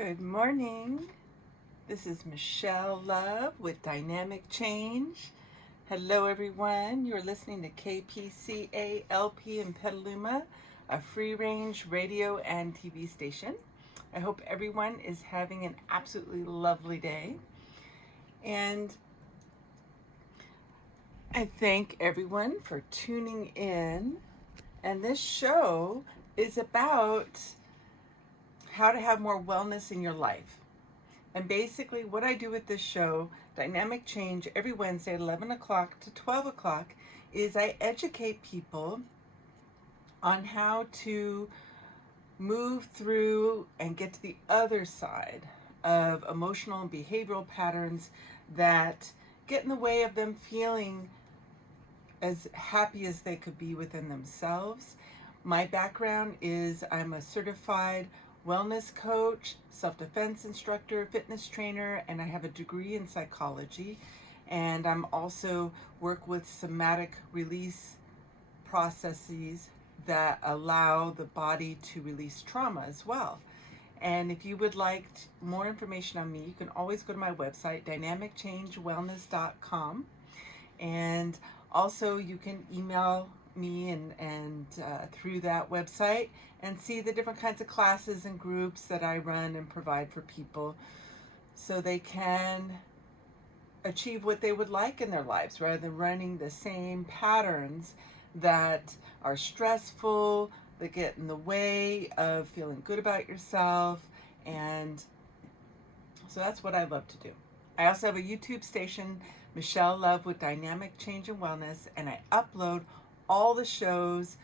Good morning. This is Michelle Love with Dynamic Change. Hello, everyone. You're listening to KPCA-LP in Petaluma, a free-range radio and TV station. I hope everyone is having an absolutely lovely day. And I thank everyone for tuning in. And this show is about how to have more wellness in your life. And basically what I do with this show, Dynamic Change, every Wednesday at 11 o'clock to 12 o'clock, is I educate people on how to move through and get to the other side of emotional and behavioral patterns that get in the way of them feeling as happy as they could be within themselves. My background is I'm a certified wellness coach, self-defense instructor, fitness trainer, and I have a degree in psychology. And I'm also work with somatic release processes that allow the body to release trauma as well. And if you would like more information on me, you can always go to my website, dynamicchangewellness.com. And also you can email me and through that website and see the different kinds of classes and groups that I run and provide for people so they can achieve what they would like in their lives rather than running the same patterns that are stressful, that get in the way of feeling good about yourself. And so that's what I love to do. I also have a YouTube station, Michelle Love with Dynamic Change and Wellness, and I upload all the shows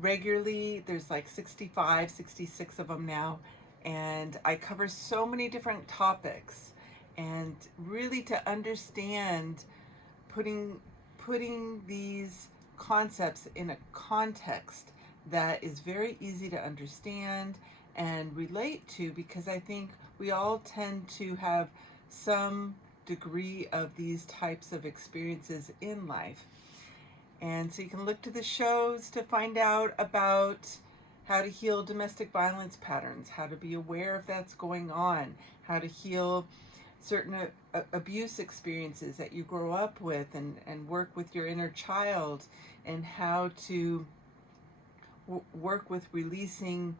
regularly. There's like 65, 66 of them now, and I cover so many different topics. And really to understand putting these concepts in a context that is very easy to understand and relate to, because I think we all tend to have some degree of these types of experiences in life. And so you can look to the shows to find out about how to heal domestic violence patterns, how to be aware if that's going on, how to heal certain abuse experiences that you grow up with, and work with your inner child, and how to work with releasing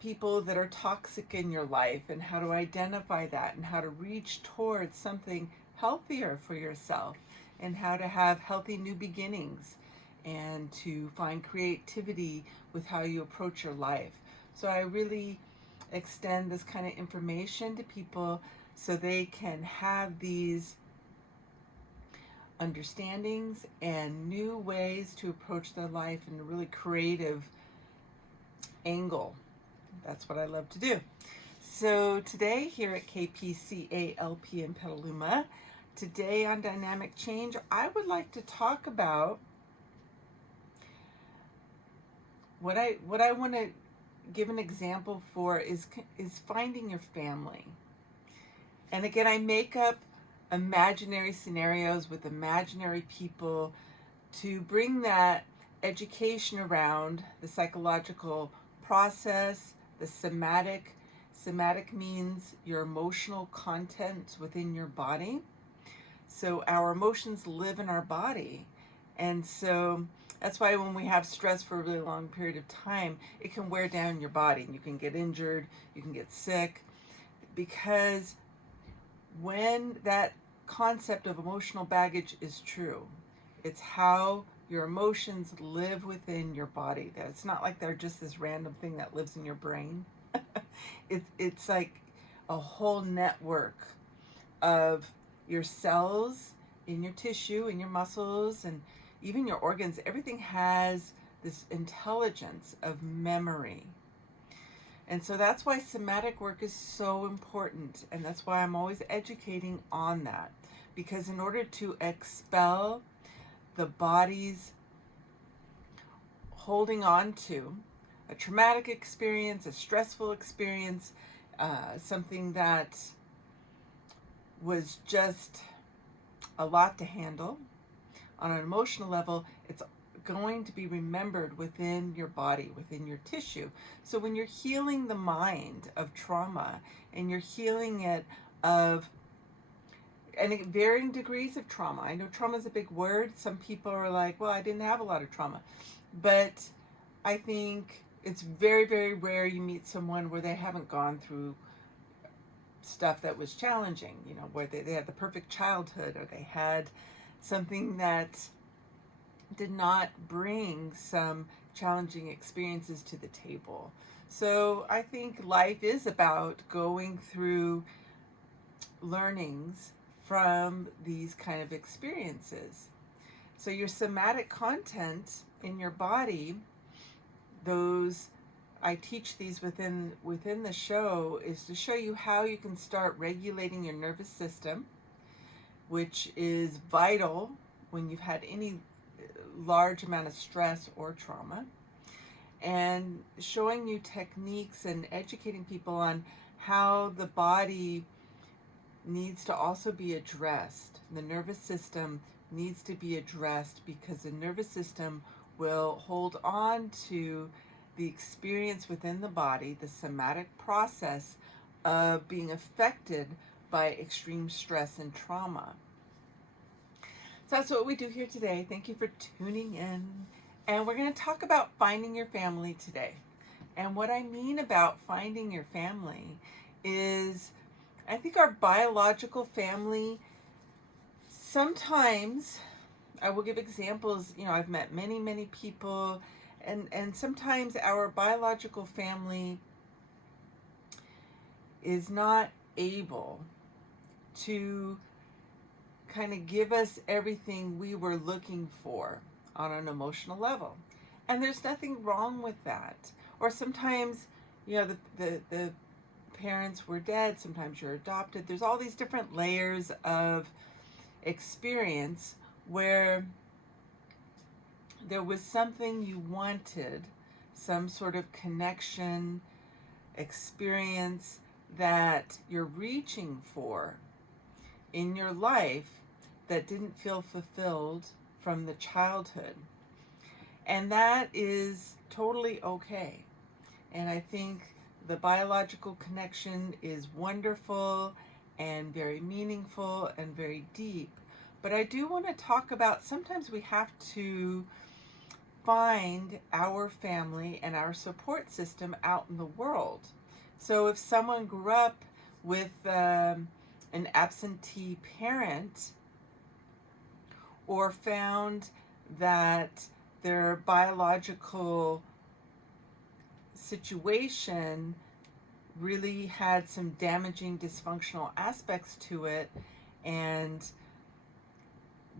people that are toxic in your life, and how to identify that, and how to reach towards something healthier for yourself, and how to have healthy new beginnings, and to find creativity with how you approach your life. So I really extend this kind of information to people so they can have these understandings and new ways to approach their life in a really creative angle. That's what I love to do. So today here at KPCA-LP in Petaluma, today on Dynamic Change, I would like to talk about what I want to give an example for is finding your family. And again, I make up imaginary scenarios with imaginary people to bring that education around the psychological process, the somatic. Somatic means your emotional content within your body. So our emotions live in our body. And so that's why when we have stress for a really long period of time, it can wear down your body. You can get injured, you can get sick, because when that concept of emotional baggage is true, it's how your emotions live within your body. That it's not like they're just this random thing that lives in your brain. It's like a whole network of your cells in your tissue, in your muscles, and even your organs. Everything has this intelligence of memory. And so that's why somatic work is so important. And that's why I'm always educating on that. Because in order to expel the body's holding on to a traumatic experience, a stressful experience, something that was just a lot to handle on an emotional level, it's going to be remembered within your body, within your tissue. So when you're healing the mind of trauma and you're healing it of and varying degrees of trauma. I know trauma is a big word. Some people are like, well, I didn't have a lot of trauma. But I think it's very, very rare you meet someone where they haven't gone through stuff that was challenging, where they had the perfect childhood, or they had something that did not bring some challenging experiences to the table. So I think life is about going through learnings from these kind of experiences. So your somatic content in your body, those I teach these within the show, is to show you how you can start regulating your nervous system, which is vital when you've had any large amount of stress or trauma, and showing you techniques and educating people on how the body needs to also be addressed. The nervous system needs to be addressed because the nervous system will hold on to the experience within the body, the somatic process of being affected by extreme stress and trauma. So that's what we do here today. Thank you for tuning in. And we're going to talk about finding your family today. And what I mean about finding your family is, I think our biological family, sometimes, I will give examples, I've met many, many people, and sometimes our biological family is not able to kind of give us everything we were looking for on an emotional level. And there's nothing wrong with that. Or sometimes, the parents were dead, sometimes you're adopted. There's all these different layers of experience where there was something you wanted, some sort of connection, experience that you're reaching for in your life that didn't feel fulfilled from the childhood. And that is totally okay. And I think the biological connection is wonderful and very meaningful and very deep. But I do want to talk about, sometimes we have to find our family and our support system out in the world. So if someone grew up with an absentee parent, or found that their biological situation really had some damaging, dysfunctional aspects to it, and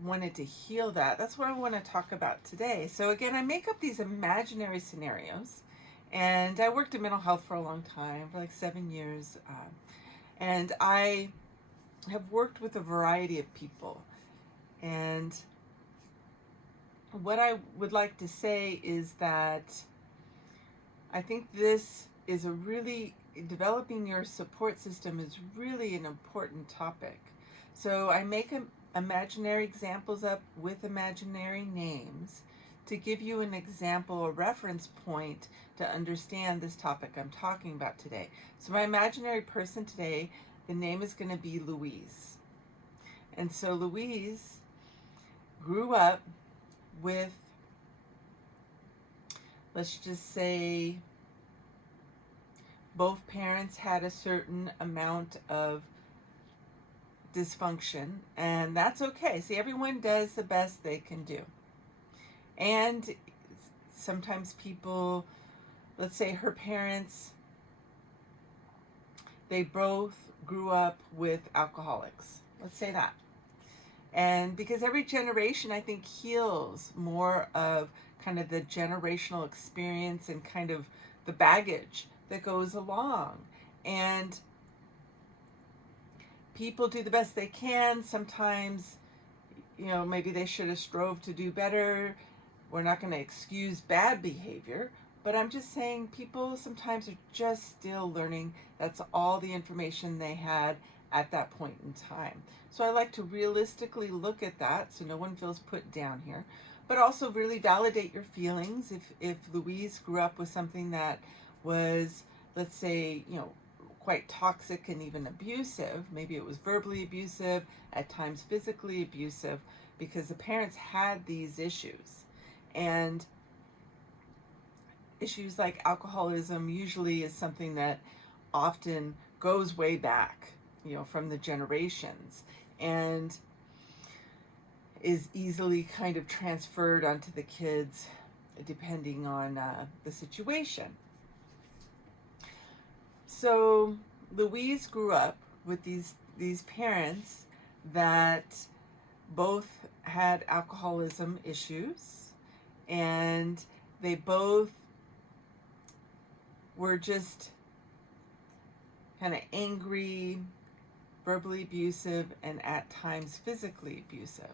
wanted to heal that, that's what I want to talk about today. So again, I make up these imaginary scenarios, and I worked in mental health for a long time, for like 7 years, and I have worked with a variety of people. And what I would like to say is that I think this is developing your support system is really an important topic. So I make imaginary examples up with imaginary names to give you an example, a reference point to understand this topic I'm talking about today. So my imaginary person today, the name is going to be Louise. And so Louise grew up with, let's just say, both parents had a certain amount of dysfunction, and that's okay. See, everyone does the best they can do. And sometimes people, let's say her parents, they both grew up with alcoholics. Let's say that. And because every generation, I think, heals more of kind of the generational experience and kind of the baggage that goes along. And people do the best they can. Sometimes, maybe they should have strove to do better. We're not going to excuse bad behavior, but I'm just saying people sometimes are just still learning. That's all the information they had at that point in time. So I like to realistically look at that so no one feels put down here. but also really validate your feelings. If Louise grew up with something that was, let's say, quite toxic and even abusive, maybe it was verbally abusive, at times physically abusive, because the parents had these issues. And issues like alcoholism usually is something that often goes way back, from the generations, and is easily kind of transferred onto the kids depending on the situation. So Louise grew up with these parents that both had alcoholism issues, and they both were just kind of angry, verbally abusive, and at times physically abusive.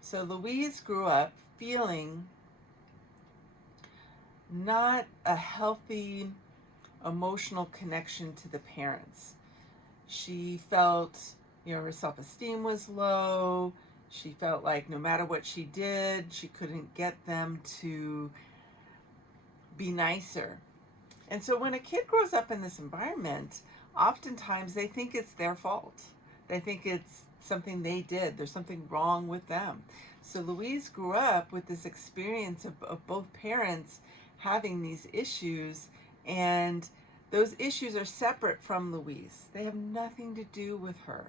So Louise grew up feeling not a healthy emotional connection to the parents. She felt, her self-esteem was low. She felt like no matter what she did, she couldn't get them to be nicer. And so when a kid grows up in this environment, oftentimes they think it's their fault. They think it's something they did. There's something wrong with them. So Louise grew up with this experience of both parents having these issues, and those issues are separate from Louise. They have nothing to do with her.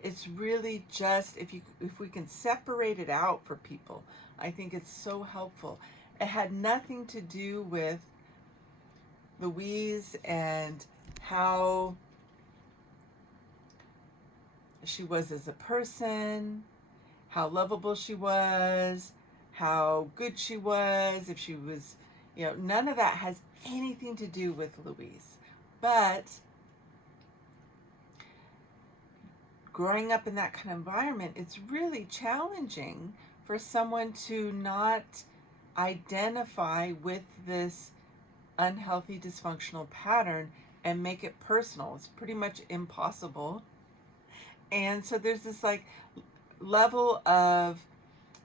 It's really just, if we can separate it out for people, I think it's so helpful. It had nothing to do with Louise and how she was as a person, how lovable she was, how good she was, if she was, none of that has anything to do with Louise. But growing up in that kind of environment, it's really challenging for someone to not identify with this unhealthy dysfunctional pattern and make it personal. It's pretty much impossible. And so there's this level of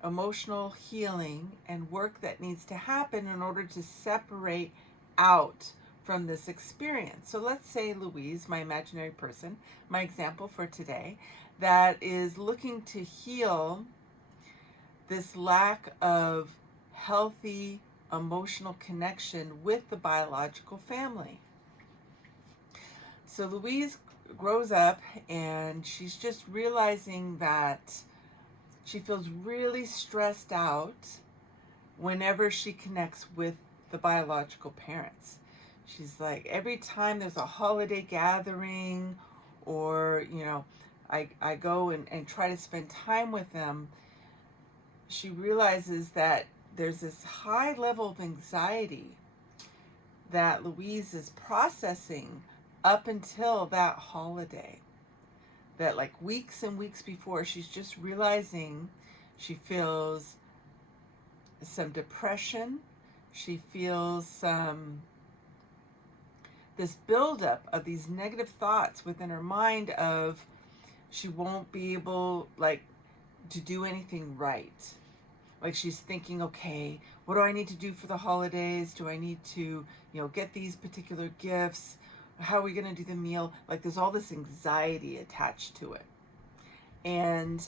emotional healing and work that needs to happen in order to separate out from this experience. So let's say Louise, my imaginary person, my example for today, that is looking to heal this lack of healthy emotional connection with the biological family. So Louise grows up and she's just realizing that she feels really stressed out whenever she connects with the biological parents. She's like, every time there's a holiday gathering or, I go and try to spend time with them, she realizes that there's this high level of anxiety that Louise is processing up until that holiday. That weeks and weeks before, she's just realizing she feels some depression. She feels this buildup of these negative thoughts within her mind of she won't be able to do anything right. She's thinking, okay, what do I need to do for the holidays? Do I need to, get these particular gifts? How are we going to do the meal? There's all this anxiety attached to it. And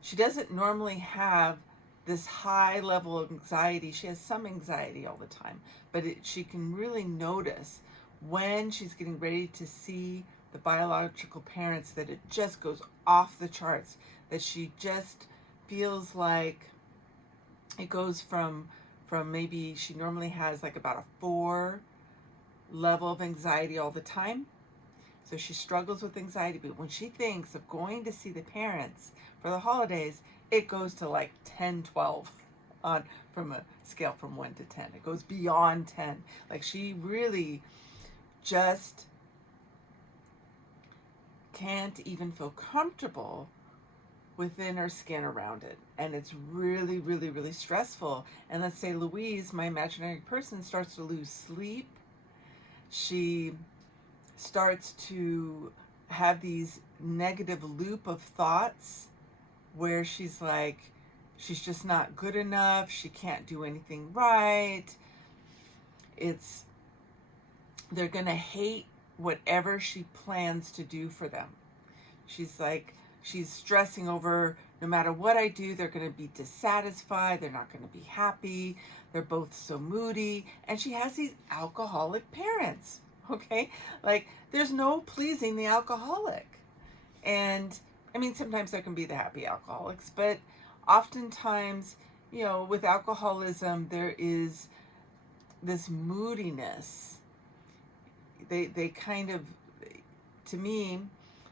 she doesn't normally have this high level of anxiety. She has some anxiety all the time, but she can really notice when she's getting ready to see the biological parents that it just goes off the charts, that she just feels like it goes from maybe she normally has about a 4 level of anxiety all the time. So she struggles with anxiety, but when she thinks of going to see the parents for the holidays, it goes to 10, 12 from a scale from 1 to 10. It goes beyond 10. She really just can't even feel comfortable within her skin around it. And it's really, really, really stressful. And let's say Louise, my imaginary person, starts to lose sleep. She starts to have these negative loop of thoughts where she's she's just not good enough. She can't do anything right. They're going to hate whatever she plans to do for them. She's stressing over, no matter what I do, they're going to be dissatisfied. They're not going to be happy. They're both so moody. And she has these alcoholic parents, okay? Like, there's no pleasing the alcoholic. And I mean, sometimes there can be the happy alcoholics, but oftentimes, with alcoholism, there is this moodiness. They kind of, to me,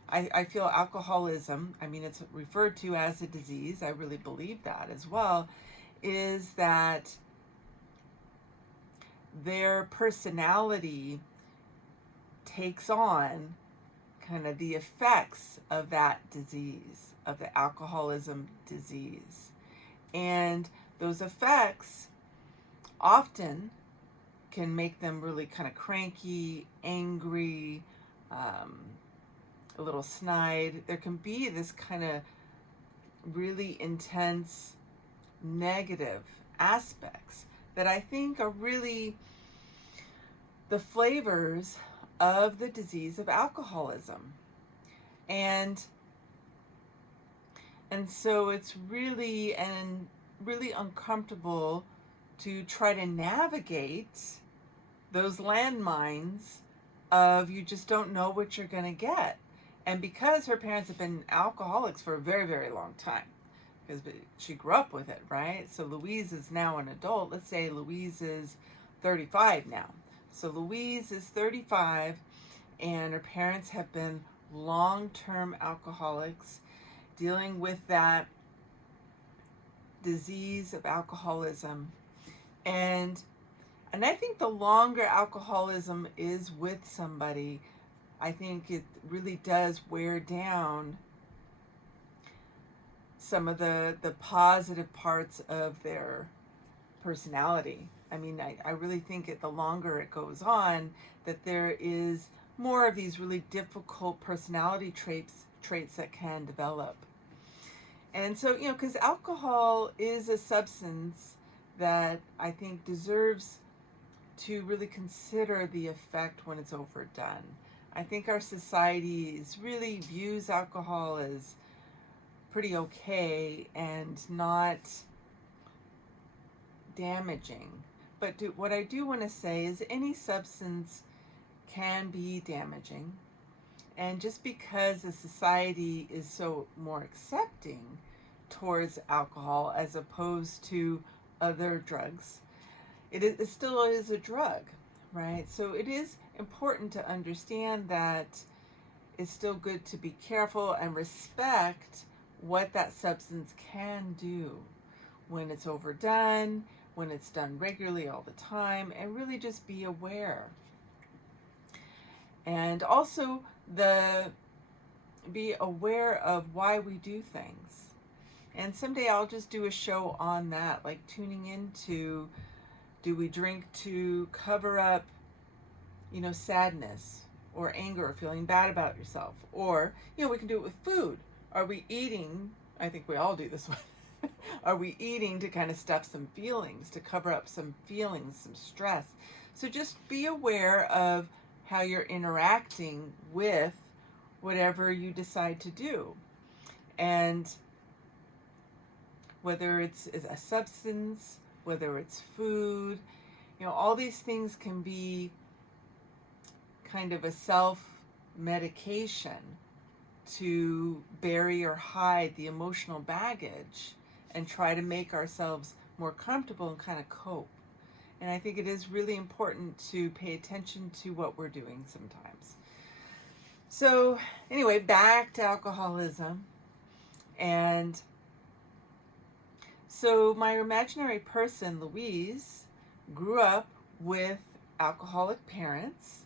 I feel alcoholism, I mean, it's referred to as a disease, I really believe that as well, is that their personality takes on kind of the effects of that disease, of the alcoholism disease. And those effects often can make them really kind of cranky, angry, a little snide. There can be this kind of really intense negative aspects that I think are really the flavors of the disease of alcoholism. And so it's really uncomfortable to try to navigate those landmines of you just don't know what you're going to get. And because her parents have been alcoholics for a very, very long time, because she grew up with it, right? So Louise is now an adult. Let's say Louise is 35 now. So Louise is 35, and her parents have been long-term alcoholics, dealing with that disease of alcoholism. And I think the longer alcoholism is with somebody, I think it really does wear down some of the positive parts of their personality. I mean, I really think the longer it goes on, that there is more of these really difficult personality traits that can develop. And so, because alcohol is a substance that I think deserves to really consider the effect when it's overdone. I think our society really views alcohol as pretty okay and not damaging. But what I do want to say is any substance can be damaging. And just because the society is so more accepting towards alcohol as opposed to other drugs, it still is a drug, right? So it is important to understand that it's still good to be careful and respect what that substance can do when it's overdone, when it's done regularly all the time, and really just be aware. And also be aware of why we do things. And someday I'll just do a show on that, like tuning into, do we drink to cover up, sadness or anger or feeling bad about yourself? Or, we can do it with food. Are we eating, I think we all do this one, are we eating to kind of stuff some feelings, to cover up some feelings, some stress? So just be aware of how you're interacting with whatever you decide to do. And whether it's a substance, whether it's food, all these things can be kind of a self-medication to bury or hide the emotional baggage and try to make ourselves more comfortable and kind of cope. And I think it is really important to pay attention to what we're doing sometimes. So anyway, back to alcoholism. And so my imaginary person, Louise, grew up with alcoholic parents,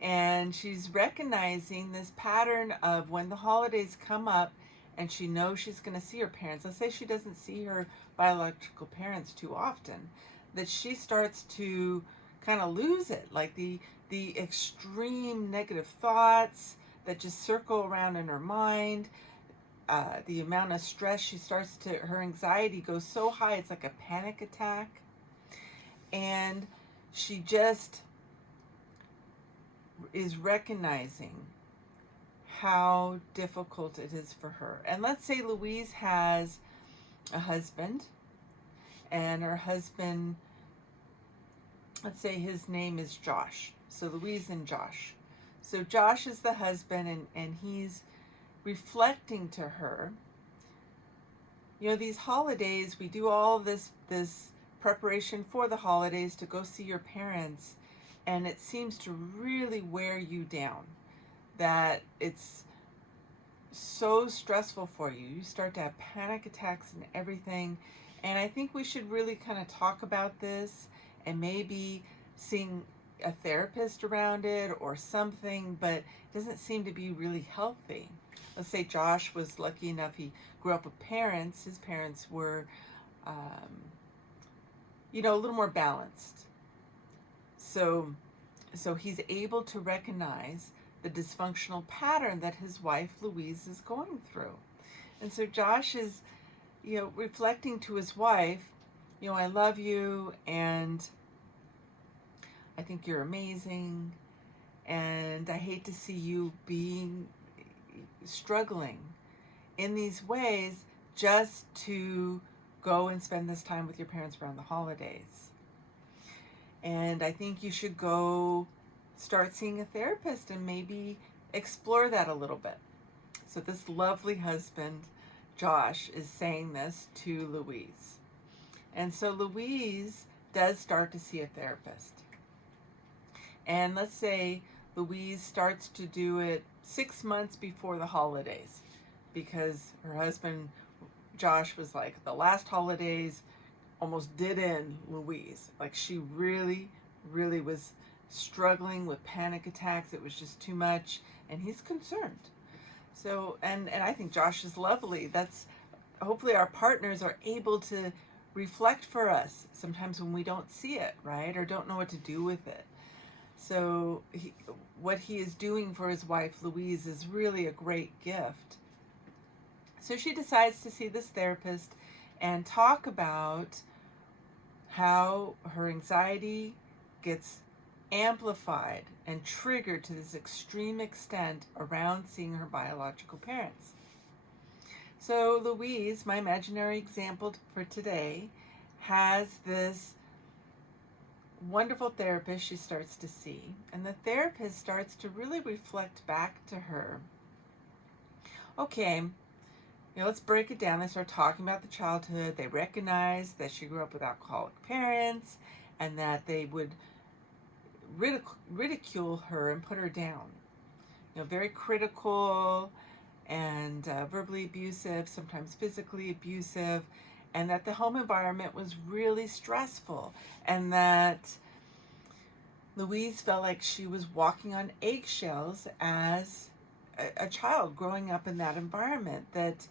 and she's recognizing this pattern of when the holidays come up and she knows she's going to see her parents. Let's say she doesn't see her biological parents too often, that she starts to kind of lose it, like the extreme negative thoughts that just circle around in her mind. the amount of stress she starts to, her anxiety goes so high, it's like a panic attack. And she just is recognizing how difficult it is for her. And let's say Louise has a husband, and her husband, let's say his name is Josh. So Louise and Josh. So Josh is the husband, and he's reflecting to her, you know, these holidays, we do all this preparation for the holidays to go see your parents, and it seems to really wear you down, that it's so stressful for you. You start to have panic attacks and everything. And I think we should really kind of talk about this, and maybe seeing a therapist around it or something, but it doesn't seem to be really healthy. Let's say Josh was lucky enough, he grew up with parents. His parents were, you know, a little more balanced. So he's able to recognize the dysfunctional pattern that his wife Louise is going through. And so Josh is, you know, reflecting to his wife, you know, I love you, and I think you're amazing, and I hate to see you struggling in these ways just to go and spend this time with your parents around the holidays. And I think you should go start seeing a therapist and maybe explore that a little bit. So this lovely husband, Josh, is saying this to Louise. And so Louise does start to see a therapist. And let's say Louise starts to do it 6 months before the holidays, because her husband, Josh, was like, the last holidays almost did in Louise. Like, she really, really was struggling with panic attacks. It was just too much, and he's concerned. So, and I think Josh is lovely. That's, hopefully our partners are able to reflect for us sometimes when we don't see it, right? Or don't know what to do with it. So what he is doing for his wife, Louise, is really a great gift. So she decides to see this therapist and talk about how her anxiety gets amplified and triggered to this extreme extent around seeing her biological parents. So Louise, my imaginary example for today, has this wonderful therapist she starts to see, and the therapist starts to really reflect back to her, okay, you know, let's break it down. They start talking about the childhood. They recognize that she grew up with alcoholic parents, and that they would ridicule her and put her down, you know, very critical and verbally abusive, sometimes physically abusive, and that the home environment was really stressful, and that Louise felt like she was walking on eggshells as a child growing up in that environment, that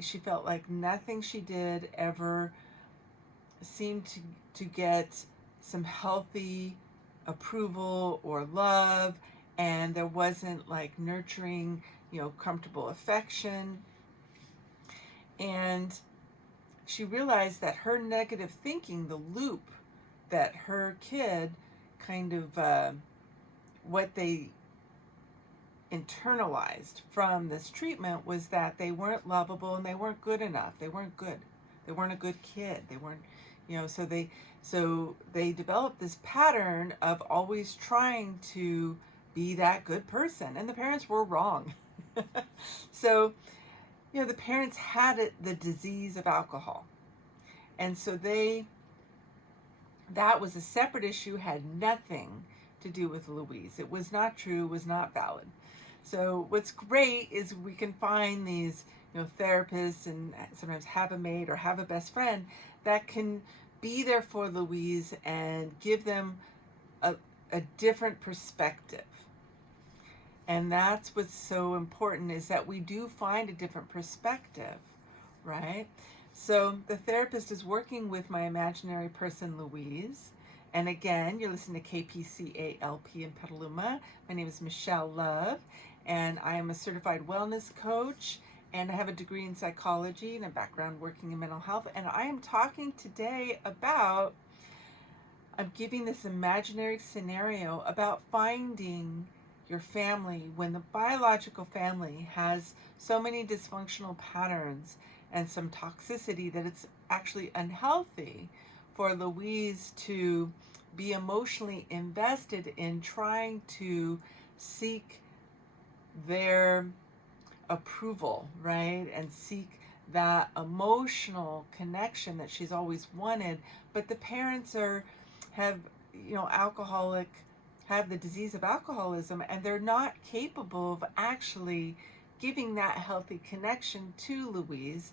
she felt like nothing she did ever seemed to get some healthy approval or love, and there wasn't like nurturing, you know, comfortable affection. And she realized that her negative thinking, the loop that her kid kind of, what they internalized from this treatment, was that they weren't lovable and they weren't good enough. They weren't good. They weren't a good kid. They weren't, you know, so they developed this pattern of always trying to be that good person, and the parents were wrong. So, you know, the parents had the disease of alcohol. And so that was a separate issue, had nothing to do with Louise. It was not true, was not valid. So what's great is we can find these, you know, therapists, and sometimes have a mate or have a best friend that can be there for Louise and give them a different perspective. And that's what's so important, is that we do find a different perspective, right? So the therapist is working with my imaginary person, Louise. And again, you're listening to KPCALP in Petaluma. My name is Michelle Love, and I am a certified wellness coach and I have a degree in psychology and a background working in mental health. And I am talking today about, I'm giving this imaginary scenario about finding your family when the biological family has so many dysfunctional patterns and some toxicity that it's actually unhealthy for Louise to be emotionally invested in trying to seek their approval, right? And seek that emotional connection that she's always wanted. But the parents have, have the disease of alcoholism, and they're not capable of actually giving that healthy connection to Louise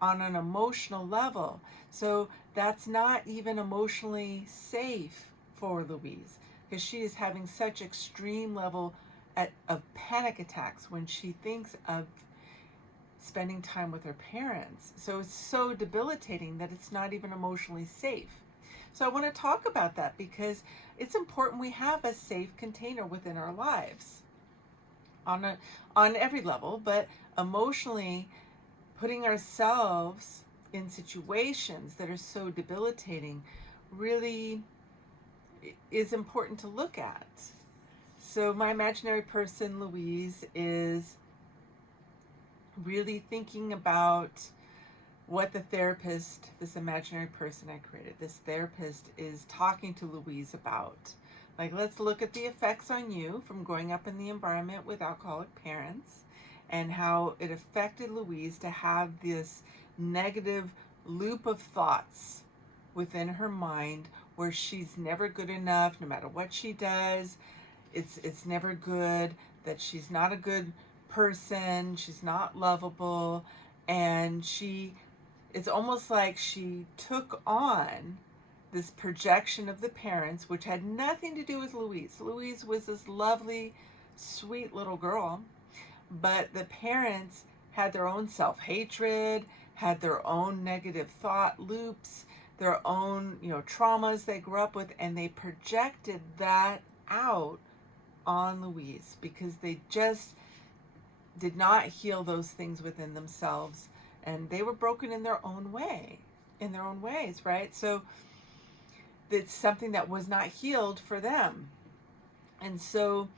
on an emotional level. So that's not even emotionally safe for Louise, because she is having such extreme level of panic attacks when she thinks of spending time with her parents. So it's so debilitating that it's not even emotionally safe. So I want to talk about that because it's important we have a safe container within our lives on every level, but emotionally putting ourselves in situations that are so debilitating really is important to look at. So my imaginary person, Louise, is really thinking about what the therapist, this imaginary person I created, this therapist is talking to Louise about. Like, let's look at the effects on you from growing up in the environment with alcoholic parents and how it affected Louise to have this negative loop of thoughts within her mind where she's never good enough no matter what she does. It's never good, that she's not a good person, she's not lovable, and it's almost like she took on this projection of the parents, which had nothing to do with Louise. Louise was this lovely, sweet little girl, but the parents had their own self-hatred, had their own negative thought loops, their own, traumas they grew up with, and they projected that out on Louise because they just did not heal those things within themselves, and they were broken in their own ways, right? So it's something that was not healed for them. And so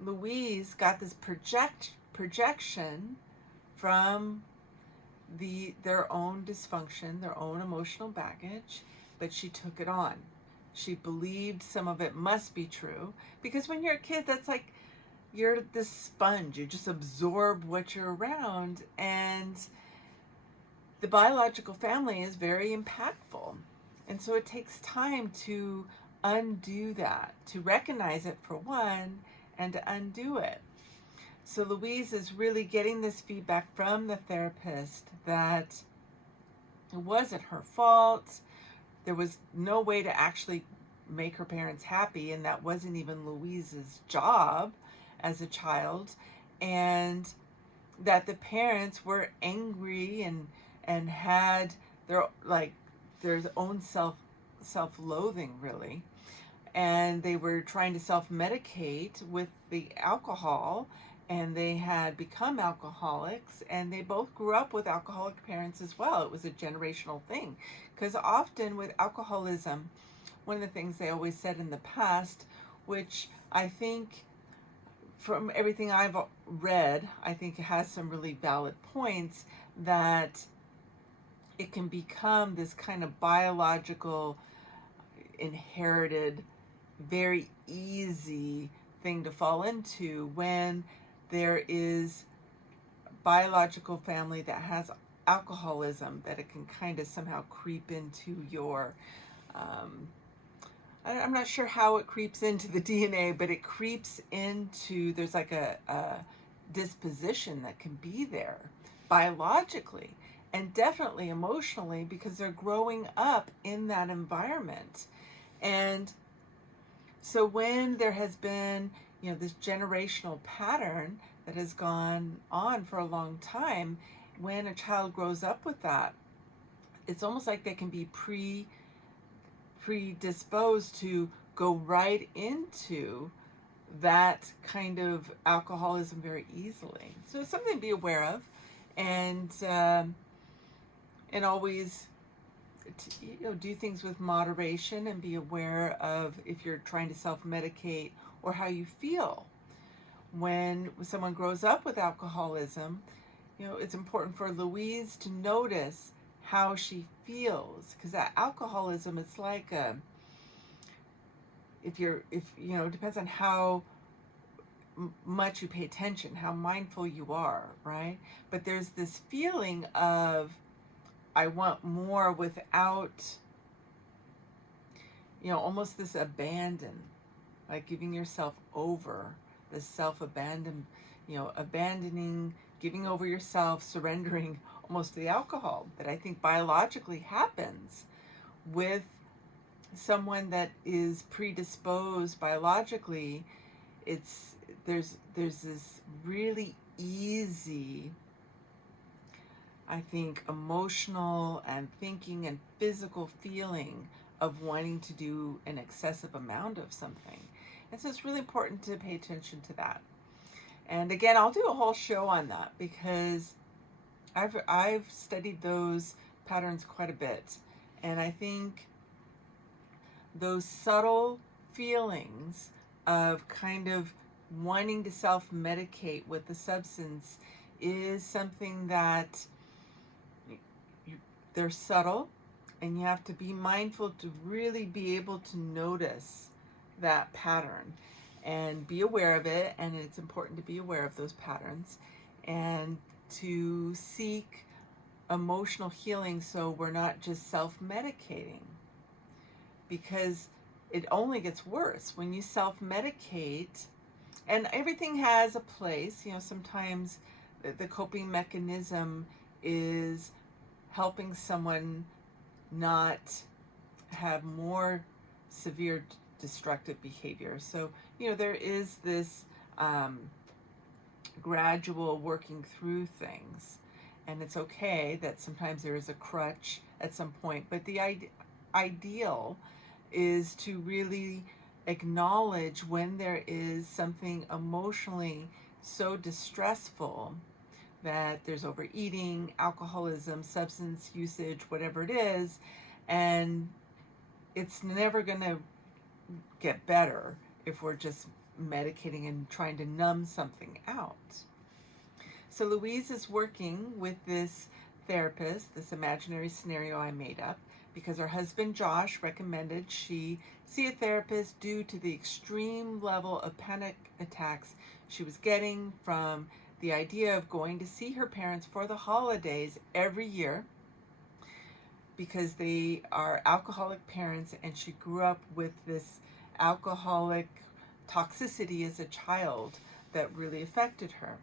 Louise got this projection from their own dysfunction, their own emotional baggage, but she took it on. She believed some of it must be true, because when you're a kid, that's like you're this sponge. You just absorb what you're around, and the biological family is very impactful. And so it takes time to undo that, to recognize it for one, and to undo it. So Louise is really getting this feedback from the therapist that it wasn't her fault. There was no way to actually make her parents happy, and that wasn't even Louise's job as a child, and that the parents were angry and had their own self-loathing, really, and they were trying to self-medicate with the alcohol, and they had become alcoholics, and they both grew up with alcoholic parents as well. It was a generational thing, because often with alcoholism, one of the things they always said in the past, which I think from everything I've read, I think it has some really valid points, that it can become this kind of biological, inherited, very easy thing to fall into when there is biological family that has alcoholism, that it can kind of somehow creep into your I'm not sure how it creeps into the DNA, but it creeps into, there's like a disposition that can be there biologically and definitely emotionally, because they're growing up in that environment. And so when there has been, this generational pattern that has gone on for a long time, when a child grows up with that, it's almost like they can be predisposed to go right into that kind of alcoholism very easily. So it's something to be aware of, and always do things with moderation, and be aware of if you're trying to self-medicate or how you feel. When someone grows up with alcoholism, it's important for Louise to notice how she feels, because that alcoholism, it's like if it depends on how much you pay attention, how mindful you are, right? But there's this feeling of, I want more, without, almost this abandon, like giving yourself over, this self-abandon, abandoning, giving over yourself, surrendering almost to the alcohol, that I think biologically happens with someone that is predisposed biologically. There's this really easy, I think, emotional and thinking and physical feeling of wanting to do an excessive amount of something. And so it's really important to pay attention to that. And again, I'll do a whole show on that, because I've studied those patterns quite a bit. And I think those subtle feelings of kind of wanting to self-medicate with the substance is something that they're subtle, and you have to be mindful to really be able to notice that pattern and be aware of it. And it's important to be aware of those patterns and to seek emotional healing, so we're not just self-medicating, because it only gets worse when you self-medicate. And everything has a place. Sometimes the coping mechanism is helping someone not have more severe destructive behavior. So, there is this gradual working through things. And it's okay that sometimes there is a crutch at some point. But the ideal is to really acknowledge when there is something emotionally so distressful that there's overeating, alcoholism, substance usage, whatever it is, and it's never going to get better if we're just medicating and trying to numb something out. So Louise is working with this therapist, this imaginary scenario I made up, because her husband Josh recommended she see a therapist due to the extreme level of panic attacks she was getting from the idea of going to see her parents for the holidays every year, because they are alcoholic parents, and she grew up with this alcoholic toxicity as a child that really affected her.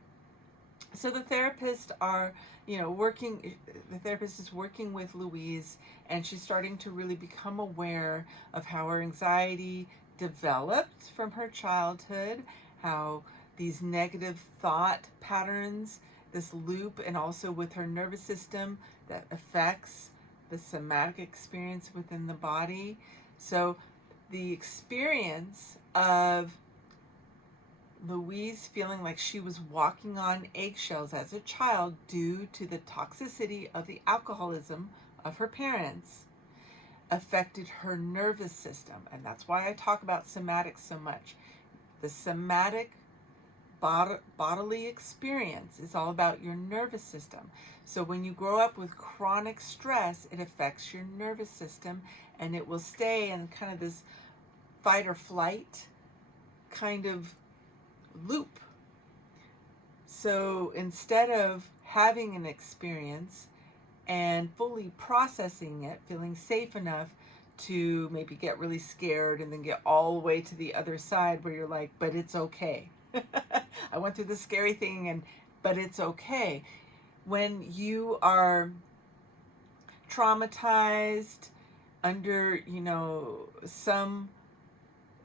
So the therapists are, the therapist is working with Louise, and she's starting to really become aware of how her anxiety developed from her childhood, how these negative thought patterns, this loop, and also with her nervous system that affects the somatic experience within the body. So the experience of Louise feeling like she was walking on eggshells as a child due to the toxicity of the alcoholism of her parents affected her nervous system. And that's why I talk about somatics so much. The somatic bodily experience is all about your nervous system. So when you grow up with chronic stress, it affects your nervous system, and it will stay in kind of this fight or flight kind of loop. So instead of having an experience and fully processing it, feeling safe enough to maybe get really scared and then get all the way to the other side where you're like, but it's okay. I went through this scary thing, but it's okay. When you are traumatized under, some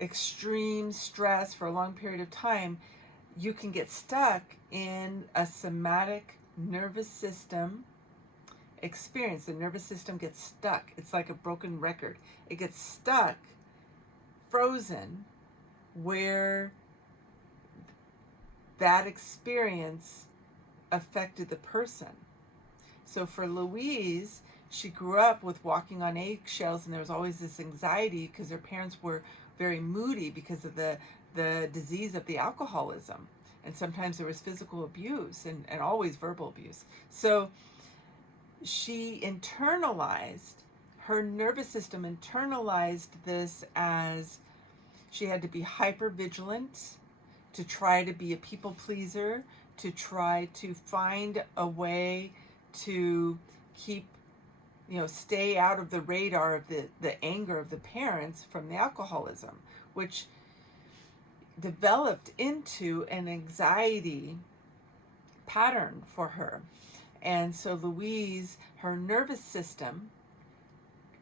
extreme stress for a long period of time, you can get stuck in a somatic nervous system experience. The nervous system gets stuck. It's like a broken record. It gets stuck, frozen, where that experience affected the person. So for Louise, she grew up with walking on eggshells, and there was always this anxiety because her parents were very moody because of the disease of the alcoholism. And sometimes there was physical abuse and always verbal abuse. So she internalized, her nervous system internalized this as she had to be hyper vigilant, to try to be a people pleaser, to try to find a way to keep, stay out of the radar of the anger of the parents from the alcoholism, which developed into an anxiety pattern for her. And so Louise, her nervous system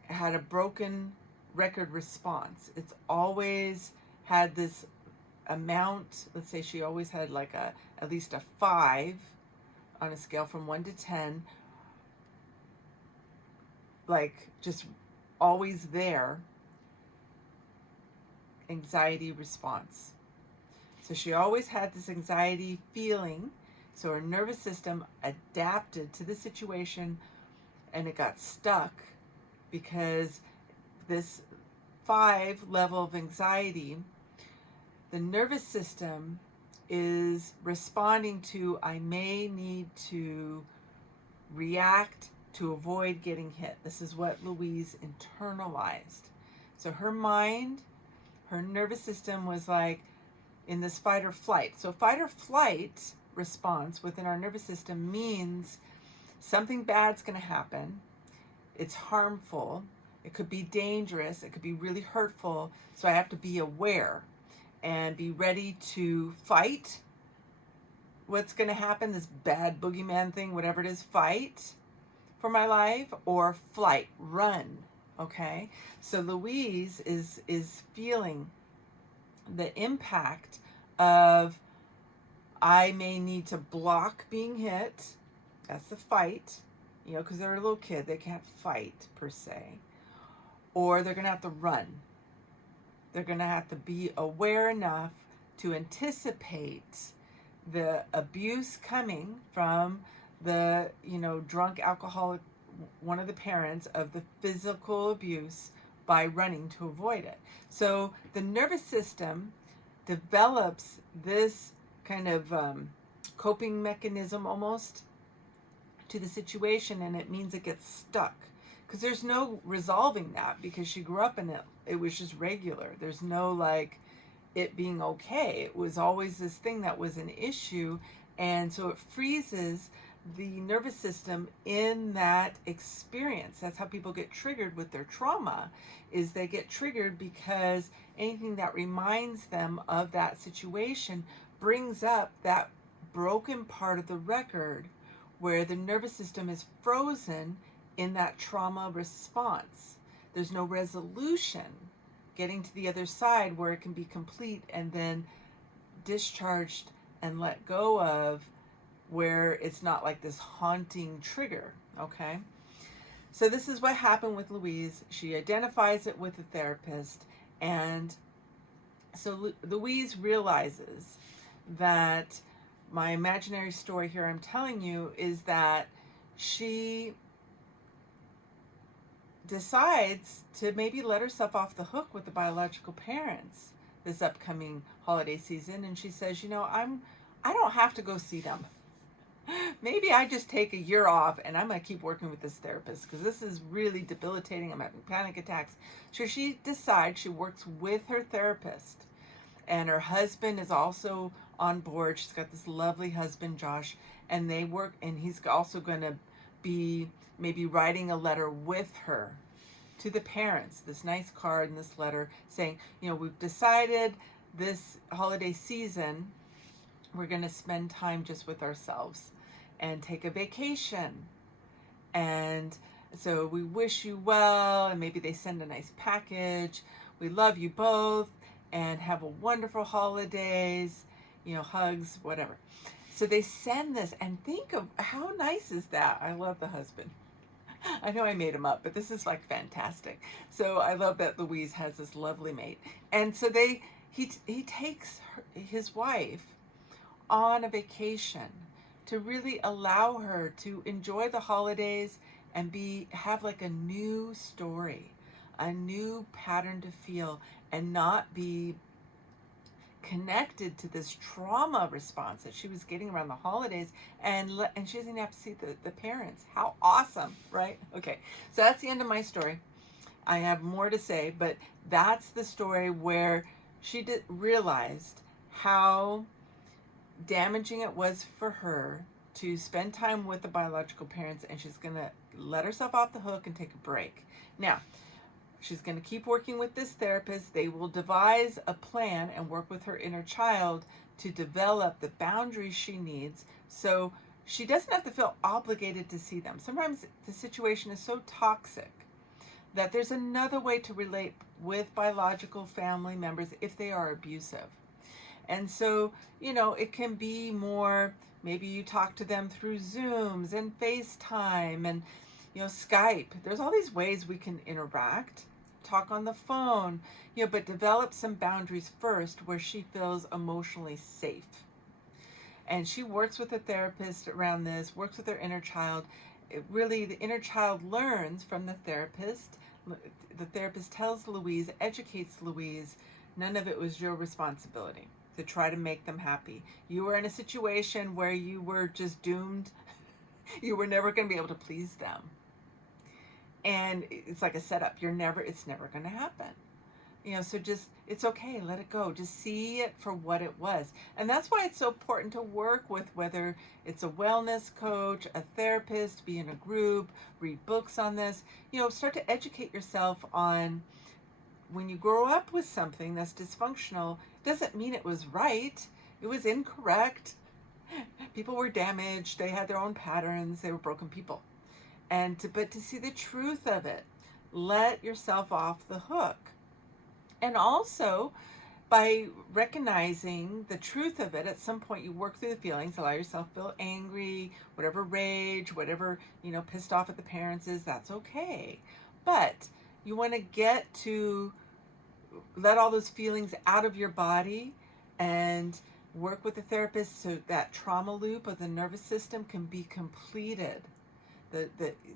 had a broken record response. It's always had this amount. Let's say she always had like at least a 5 on a scale from 1 to 10, like just always there, anxiety response. So she always had this anxiety feeling. So her nervous system adapted to the situation, and it got stuck because this 5 level of anxiety, the nervous system is responding to, I may need to react to avoid getting hit. This is what Louise internalized. So her mind, her nervous system was like in this fight or flight. So fight or flight response within our nervous system means something bad's going to happen. It's harmful. It could be dangerous. It could be really hurtful. So I have to be aware and be ready to fight what's going to happen, this bad boogeyman thing, whatever it is, fight for my life, or flight, run. Okay? So Louise is feeling the impact of, I may need to block being hit. That's the fight, because they're a little kid. They can't fight per se. Or they're going to have to run. They're going to have to be aware enough to anticipate the abuse coming from the, drunk alcoholic, one of the parents, of the physical abuse, by running to avoid it. So the nervous system develops this kind of coping mechanism almost to the situation, and it means it gets stuck because there's no resolving that, because she grew up in it. It was just regular. There's no like it being okay. It was always this thing that was an issue, and so it freezes the nervous system in that experience. That's how people get triggered with their trauma, is they get triggered because anything that reminds them of that situation brings up that broken part of the record where the nervous system is frozen in that trauma response. There's no resolution getting to the other side where it can be complete and then discharged and let go of, where it's not like this haunting trigger. Okay? So this is what happened with Louise. She identifies it with a therapist, and so Louise realizes that my imaginary story here I'm telling you is that she decides to maybe let herself off the hook with the biological parents this upcoming holiday season, and she says, I don't have to go see them. Maybe I just take a year off and I'm going to keep working with this therapist because this is really debilitating. I'm having panic attacks. So she decides she works with her therapist, and her husband is also on board. She's got this lovely husband, Josh, and they work, and he's also going to be maybe writing a letter with her to the parents, this nice card and this letter saying, we've decided this holiday season we're going to spend time just with ourselves and take a vacation. And so we wish you well, and maybe they send a nice package. We love you both and have a wonderful holidays, hugs, whatever. So they send this, and think of how nice is that. I love the husband. I know I made him up, but this is like fantastic. So I love that Louise has this lovely mate. And so he takes his wife on a vacation, to really allow her to enjoy the holidays and have like a new story, a new pattern to feel, and not be connected to this trauma response that she was getting around the holidays, and she doesn't have to see the parents. How awesome, right? Okay, so that's the end of my story. I have more to say, but that's the story where she realized how damaging it was for her to spend time with the biological parents, and she's going to let herself off the hook and take a break. Now, she's going to keep working with this therapist. They will devise a plan and work with her inner child to develop the boundaries she needs, so she doesn't have to feel obligated to see them. Sometimes the situation is so toxic that there's another way to relate with biological family members if they are abusive. And so, it can be more, maybe you talk to them through Zooms and FaceTime and, Skype. There's all these ways we can interact, talk on the phone, but develop some boundaries first where she feels emotionally safe. And she works with a therapist around this, works with her inner child. The inner child learns from the therapist. The therapist tells Louise, educates Louise, none of it was your responsibility to try to make them happy. You were in a situation where you were just doomed. You were never going to be able to please them. And it's like a setup. It's never going to happen. So just, it's okay, let it go. Just see it for what it was. And that's why it's so important to work with, whether it's a wellness coach, a therapist, be in a group, read books on this. Start to educate yourself on, when you grow up with something that's dysfunctional, it doesn't mean it was right. It was incorrect. People were damaged. They had their own patterns. They were broken people. But to see the truth of it, let yourself off the hook. And also, by recognizing the truth of it, at some point you work through the feelings, allow yourself to feel angry, whatever rage, whatever, pissed off at the parents is, that's okay. But you want to get to let all those feelings out of your body and work with the therapist so that trauma loop of the nervous system can be completed.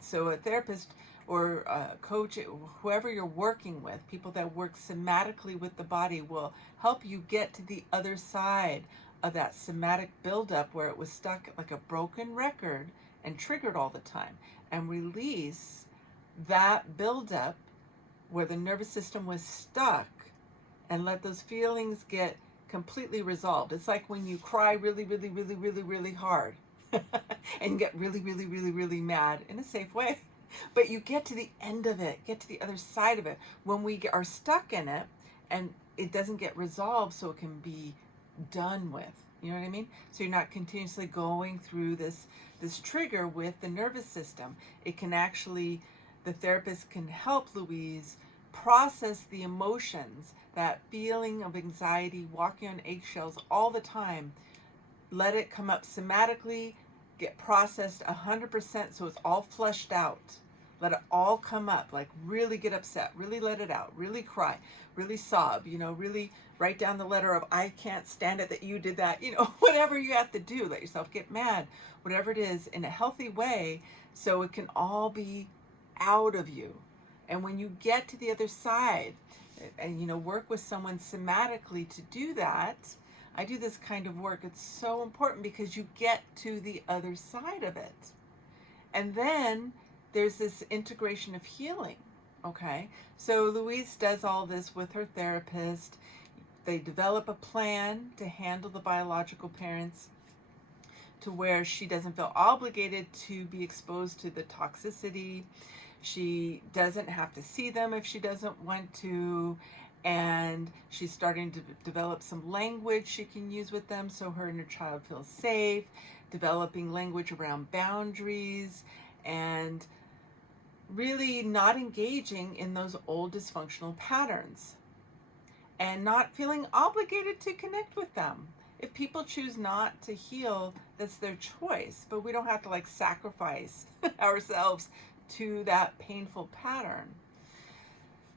So a therapist or a coach, whoever you're working with, people that work somatically with the body, will help you get to the other side of that somatic buildup where it was stuck like a broken record and triggered all the time, and release that buildup where the nervous system was stuck and let those feelings get completely resolved. It's like when you cry really, really, really, really, really hard and get really, really, really, really mad in a safe way. But you get to the end of it, get to the other side of it. When we are stuck in it and it doesn't get resolved so it can be done with. You know what I mean? So you're not continuously going through this trigger with the nervous system. It can actually, the therapist can help Louise process the emotions, that feeling of anxiety, walking on eggshells all the time. Let it come up somatically, get processed 100% so it's all flushed out. Let it all come up, like really get upset, really let it out, really cry, really sob, really write down the letter of I can't stand it that you did that, whatever you have to do, let yourself get mad, whatever it is, in a healthy way so it can all be out of you. And when you get to the other side and work with someone somatically to do that, I do this kind of work. It's so important because you get to the other side of it. And then there's this integration of healing, okay? So Louise does all this with her therapist. They develop a plan to handle the biological parents to where she doesn't feel obligated to be exposed to the toxicity. She doesn't have to see them if she doesn't want to. And she's starting to develop some language she can use with them so her inner child feels safe, developing language around boundaries, and really not engaging in those old dysfunctional patterns and not feeling obligated to connect with them. If people choose not to heal, that's their choice, but we don't have to sacrifice ourselves to that painful pattern.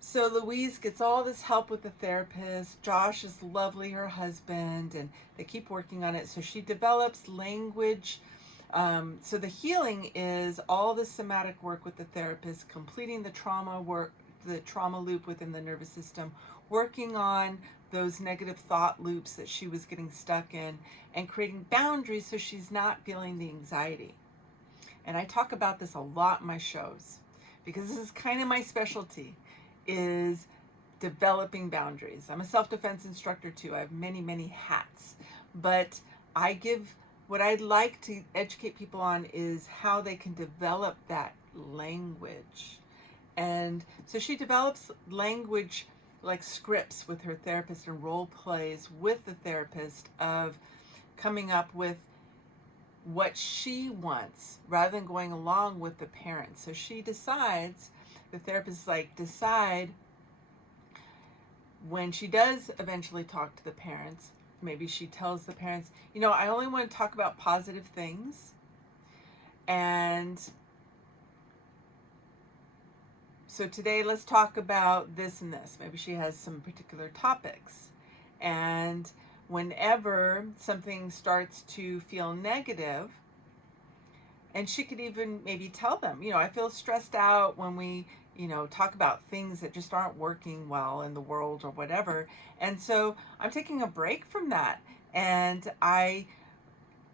So Louise gets all this help with the therapist. Josh is lovely, her husband, and they keep working on it. So she develops language. So the healing is all the somatic work with the therapist, completing the trauma work, the trauma loop within the nervous system, working on those negative thought loops that she was getting stuck in, and creating boundaries so she's not feeling the anxiety. And I talk about this a lot in my shows because this is kind of my specialty, is developing boundaries. I'm a self-defense instructor too. I have many, many hats. But what I'd like to educate people on is how they can develop that language. And so she develops language like scripts with her therapist and role plays with the therapist of coming up with what she wants rather than going along with the parents. So she decides, the therapist is like, decide when she does eventually talk to the parents, maybe she tells the parents, I only want to talk about positive things. And so today let's talk about this and this. Maybe she has some particular topics. And whenever something starts to feel negative, and she could even maybe tell them, I feel stressed out when we, talk about things that just aren't working well in the world or whatever. And so I'm taking a break from that. And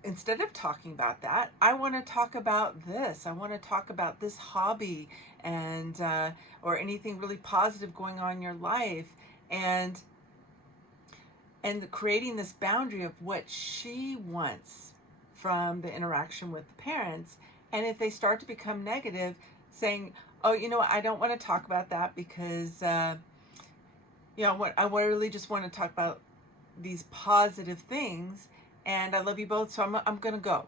instead of talking about that, I want to talk about this. I want to talk about this hobby and, or anything really positive going on in your life. And creating this boundary of what she wants from the interaction with the parents. And if they start to become negative, saying, oh, I don't want to talk about that because, I really just want to talk about these positive things, and I love you both, so I'm going to go.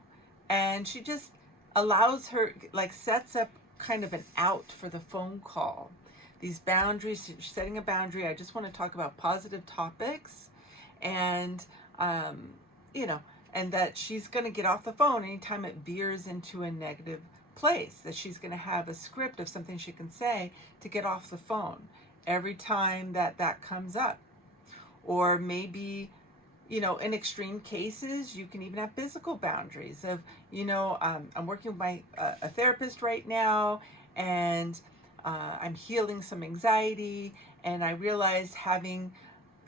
And she just allows her, sets up kind of an out for the phone call. These boundaries, she's setting a boundary. I just want to talk about positive topics, and, and that she's going to get off the phone anytime it veers into a negative place, that she's going to have a script of something she can say to get off the phone every time that comes up. Or maybe, in extreme cases, you can even have physical boundaries of, I'm working with a therapist right now, and I'm healing some anxiety, and I realized having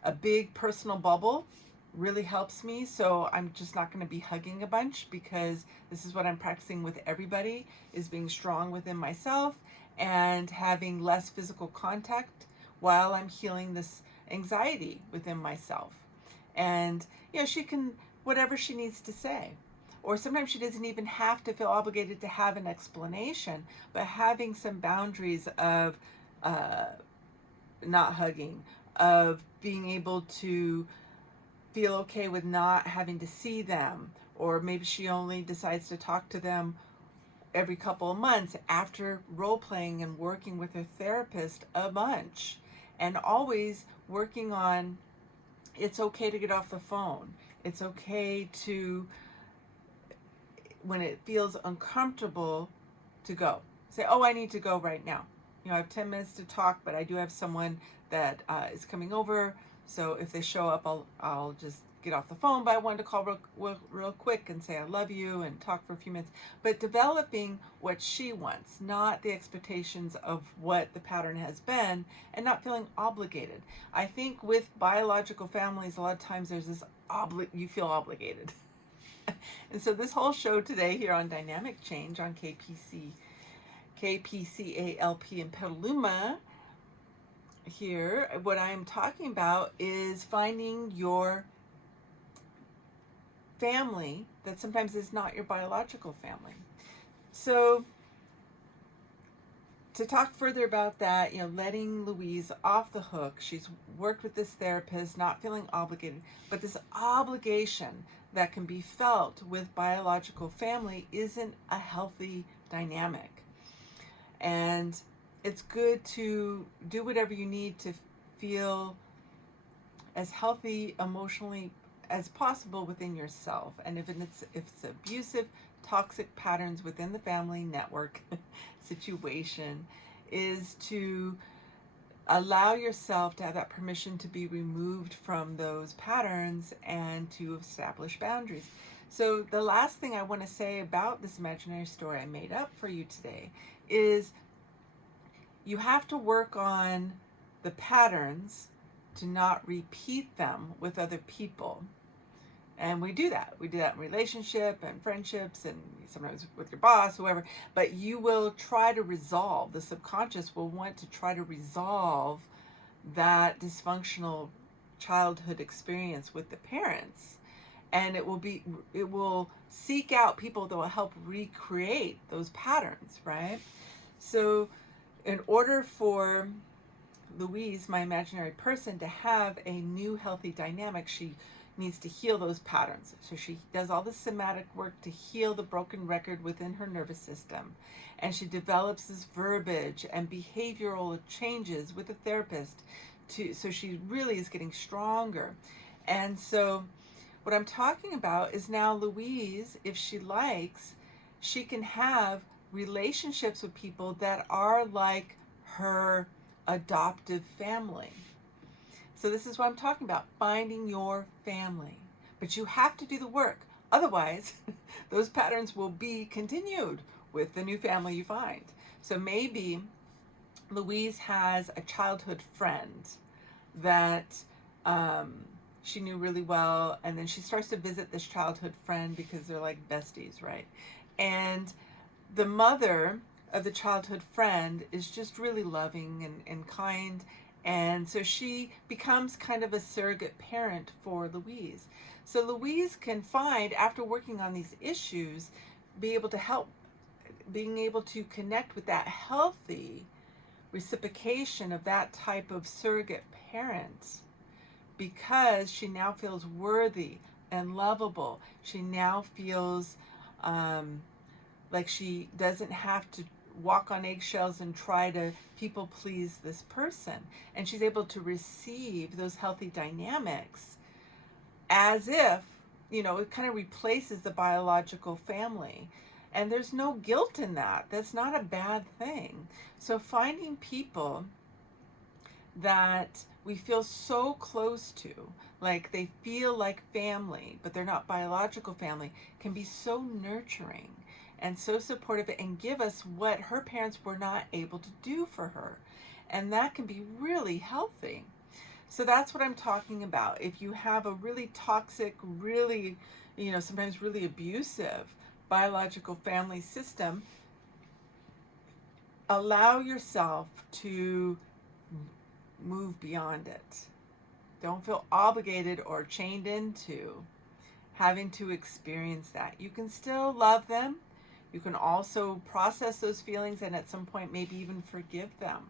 a big personal bubble really helps me, so I'm just not going to be hugging a bunch, because this is what I'm practicing with everybody, is being strong within myself and having less physical contact while I'm healing this anxiety within myself. And she can, whatever she needs to say, or sometimes she doesn't even have to feel obligated to have an explanation, but having some boundaries of not hugging, of being able to feel okay with not having to see them, or maybe she only decides to talk to them every couple of months after role playing and working with her therapist a bunch, and always working on, it's okay to get off the phone. It's okay to, when it feels uncomfortable, to go. Say, oh, I need to go right now. I have 10 minutes to talk, but I do have someone that is coming over. So if they show up, I'll just get off the phone. But I wanted to call real quick and say I love you and talk for a few minutes. But developing what she wants, not the expectations of what the pattern has been, and not feeling obligated. I think with biological families, a lot of times there's this you feel obligated. And so this whole show today here on Dynamic Change on KPCALP in Petaluma, here, what I'm talking about is finding your family that sometimes is not your biological family. So to talk further about that, letting Louise off the hook, she's worked with this therapist, not feeling obligated, but this obligation that can be felt with biological family isn't a healthy dynamic. And it's good to do whatever you need to feel as healthy emotionally as possible within yourself. And if it's abusive, toxic patterns within the family network situation, is to allow yourself to have that permission to be removed from those patterns and to establish boundaries. So the last thing I want to say about this imaginary story I made up for you today is you have to work on the patterns to not repeat them with other people. And we do that. We do that in relationship and friendships and sometimes with your boss, whoever. But you will try to resolve, the subconscious will want to try to resolve that dysfunctional childhood experience with the parents. And it will seek out people that will help recreate those patterns, right? So in order for Louise, my imaginary person, to have a new healthy dynamic, she needs to heal those patterns. So she does all the somatic work to heal the broken record within her nervous system. And she develops this verbiage and behavioral changes with a therapist so she really is getting stronger. And so what I'm talking about is now Louise, if she likes, she can have relationships with people that are like her adoptive family. So this is what I'm talking about, finding your family. But you have to do the work. Otherwise, those patterns will be continued with the new family you find. So maybe Louise has a childhood friend that she knew really well, and then she starts to visit this childhood friend because they're like besties, right? And the mother of the childhood friend is just really loving and kind. And so she becomes kind of a surrogate parent for Louise. So Louise can find, after working on these issues, being able to connect with that healthy reciprocation of that type of surrogate parent, because she now feels worthy and lovable. She now feels like she doesn't have to walk on eggshells and try to people please this person. And she's able to receive those healthy dynamics as if, it kind of replaces the biological family. And there's no guilt in that. That's not a bad thing. So finding people that we feel so close to, like they feel like family, but they're not biological family, can be so nurturing and so supportive and give us what her parents were not able to do for her. And that can be really healthy. So that's what I'm talking about. If you have a really toxic, really, sometimes really abusive biological family system, allow yourself to move beyond it. Don't feel obligated or chained into having to experience that. You can still love them. You can also process those feelings and at some point maybe even forgive them.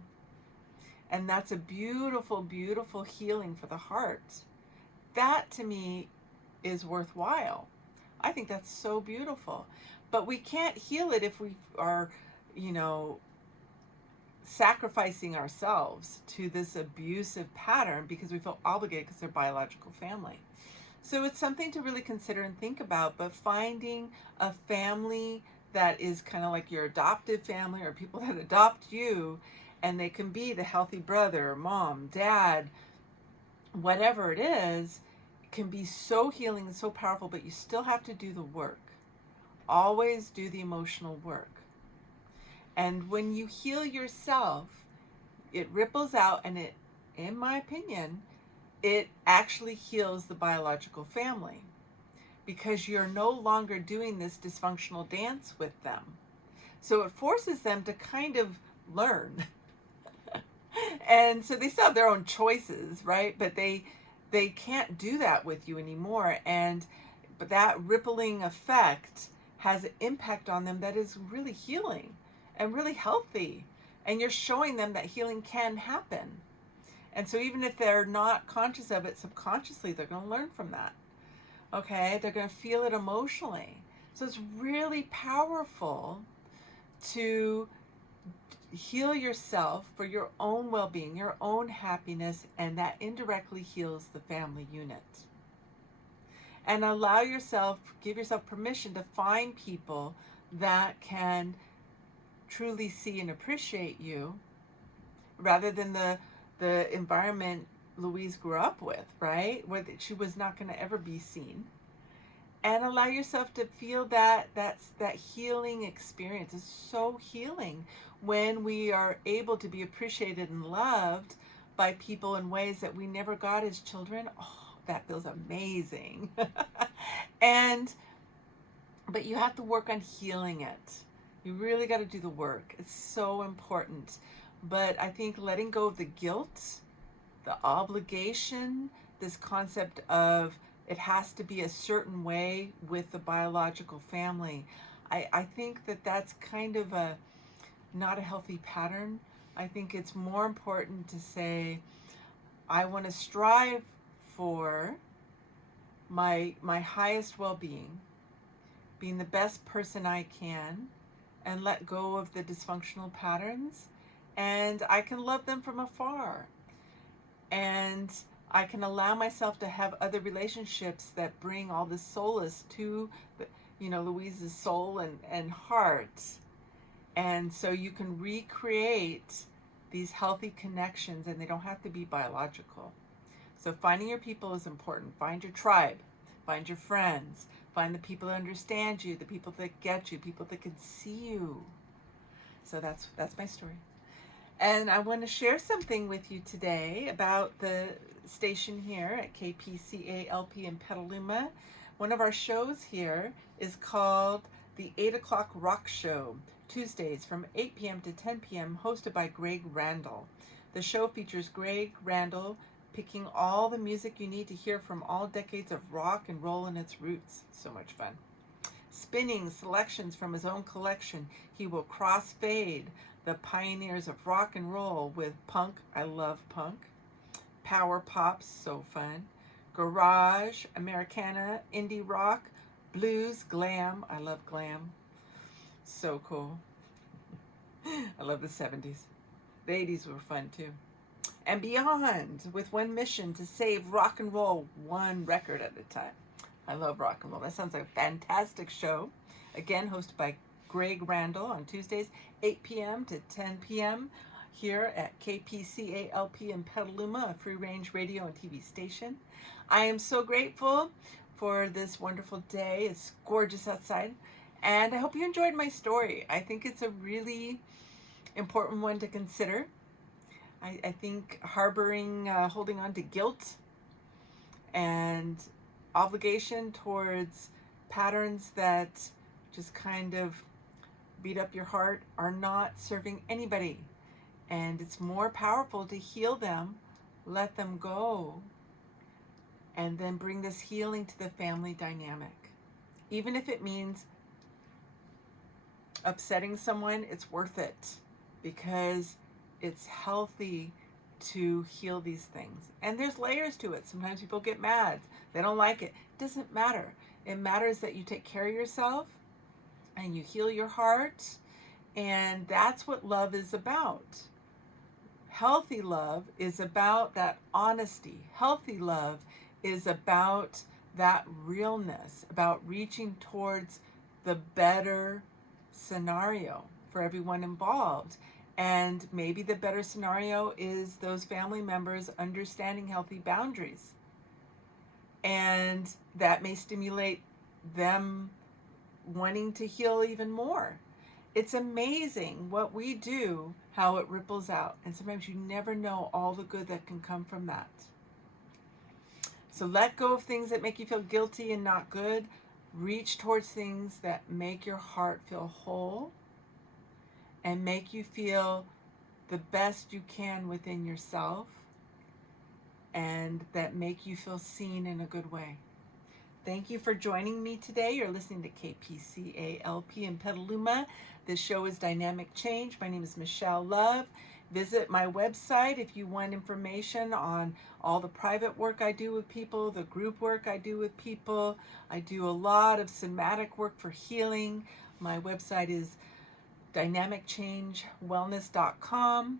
And that's a beautiful, beautiful healing for the heart. That to me is worthwhile. I think that's so beautiful. But we can't heal it if we are, sacrificing ourselves to this abusive pattern because we feel obligated because they're biological family. So it's something to really consider and think about, but finding a family that is kind of like your adoptive family or people that adopt you, and they can be the healthy brother, mom, dad, whatever it is, can be so healing and so powerful, but you still have to do the work. Always do the emotional work. And when you heal yourself, it ripples out, and it, in my opinion, it actually heals the biological family, because you're no longer doing this dysfunctional dance with them. So it forces them to kind of learn. And so they still have their own choices, right? But they can't do that with you anymore. But that rippling effect has an impact on them that is really healing and really healthy. And you're showing them that healing can happen. And so even if they're not conscious of it subconsciously, they're going to learn from that. Okay? They're going to feel it emotionally. So it's really powerful to heal yourself for your own well-being, your own happiness, and that indirectly heals the family unit. And give yourself permission to find people that can truly see and appreciate you, rather than the the environment Louise grew up with, right? Where she was not going to ever be seen. And allow yourself to feel that healing experience. It's so healing when we are able to be appreciated and loved by people in ways that we never got as children. Oh, that feels amazing. and but you have to work on healing it. You really got to do the work. It's so important. But I think letting go of the guilt, the obligation, this concept of it has to be a certain way with the biological family. I think that that's kind of not a healthy pattern. I think it's more important to say, I want to strive for my highest well-being, being the best person I can, and let go of the dysfunctional patterns, and I can love them from afar. And I can allow myself to have other relationships that bring all this solace to, Louise's soul and heart. And so you can recreate these healthy connections, and they don't have to be biological. So finding your people is important. Find your tribe, find your friends, find the people that understand you, the people that get you, people that can see you. So that's my story. And I want to share something with you today about the station here at KPCALP in Petaluma. One of our shows here is called the 8 o'clock Rock Show, Tuesdays from 8 p.m. to 10 p.m., hosted by Greg Randall. The show features Greg Randall picking all the music you need to hear from all decades of rock and roll and its roots. So much fun. Spinning selections from his own collection, he will crossfade the pioneers of rock and roll with punk, I love punk, power pop, so fun, garage, Americana, indie rock, blues, glam, I love glam, so cool. I love the 70s. The 80s were fun too. And beyond, with one mission to save rock and roll one record at a time. I love rock and roll. That sounds like a fantastic show. Again, hosted by Greg Randall on Tuesdays, 8 p.m. to 10 p.m. here at KPCALP in Petaluma, a free-range radio and TV station. I am so grateful for this wonderful day. It's gorgeous outside. And I hope you enjoyed my story. I think it's a really important one to consider. I think holding on to guilt and obligation towards patterns that just kind of beat up your heart are not serving anybody. And it's more powerful to heal them, let them go, and then bring this healing to the family dynamic. Even if it means upsetting someone, it's worth it, because it's healthy to heal these things. And there's layers to it. Sometimes people get mad. They don't like it. It doesn't matter. It matters that you take care of yourself and you heal your heart. And that's what love is about. Healthy love is about that honesty. Healthy love is about that realness, about reaching towards the better scenario for everyone involved. And maybe the better scenario is those family members understanding healthy boundaries. And that may stimulate them wanting to heal even more. It's amazing what we do, how it ripples out. And sometimes you never know all the good that can come from that. So let go of things that make you feel guilty and not good. Reach towards things that make your heart feel whole and make you feel the best you can within yourself, and that make you feel seen in a good way. Thank you for joining me today. You're listening to KPCALP in Petaluma. This show is Dynamic Change. My name is Michelle Love. Visit my website if you want information on all the private work I do with people, the group work I do with people. I do a lot of somatic work for healing. My website is dynamicchange-wellness.com,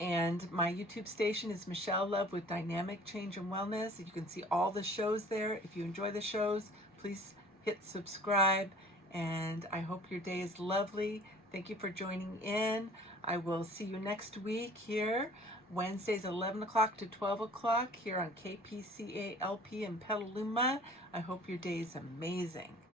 and my YouTube station is Michelle Love with Dynamic Change and Wellness. You can see all the shows there. If you enjoy the shows, please hit subscribe, and I hope your day is lovely. Thank you for joining in. I will see you next week here Wednesdays 11 o'clock to 12 o'clock here on KPCALP in Petaluma. I hope your day is amazing.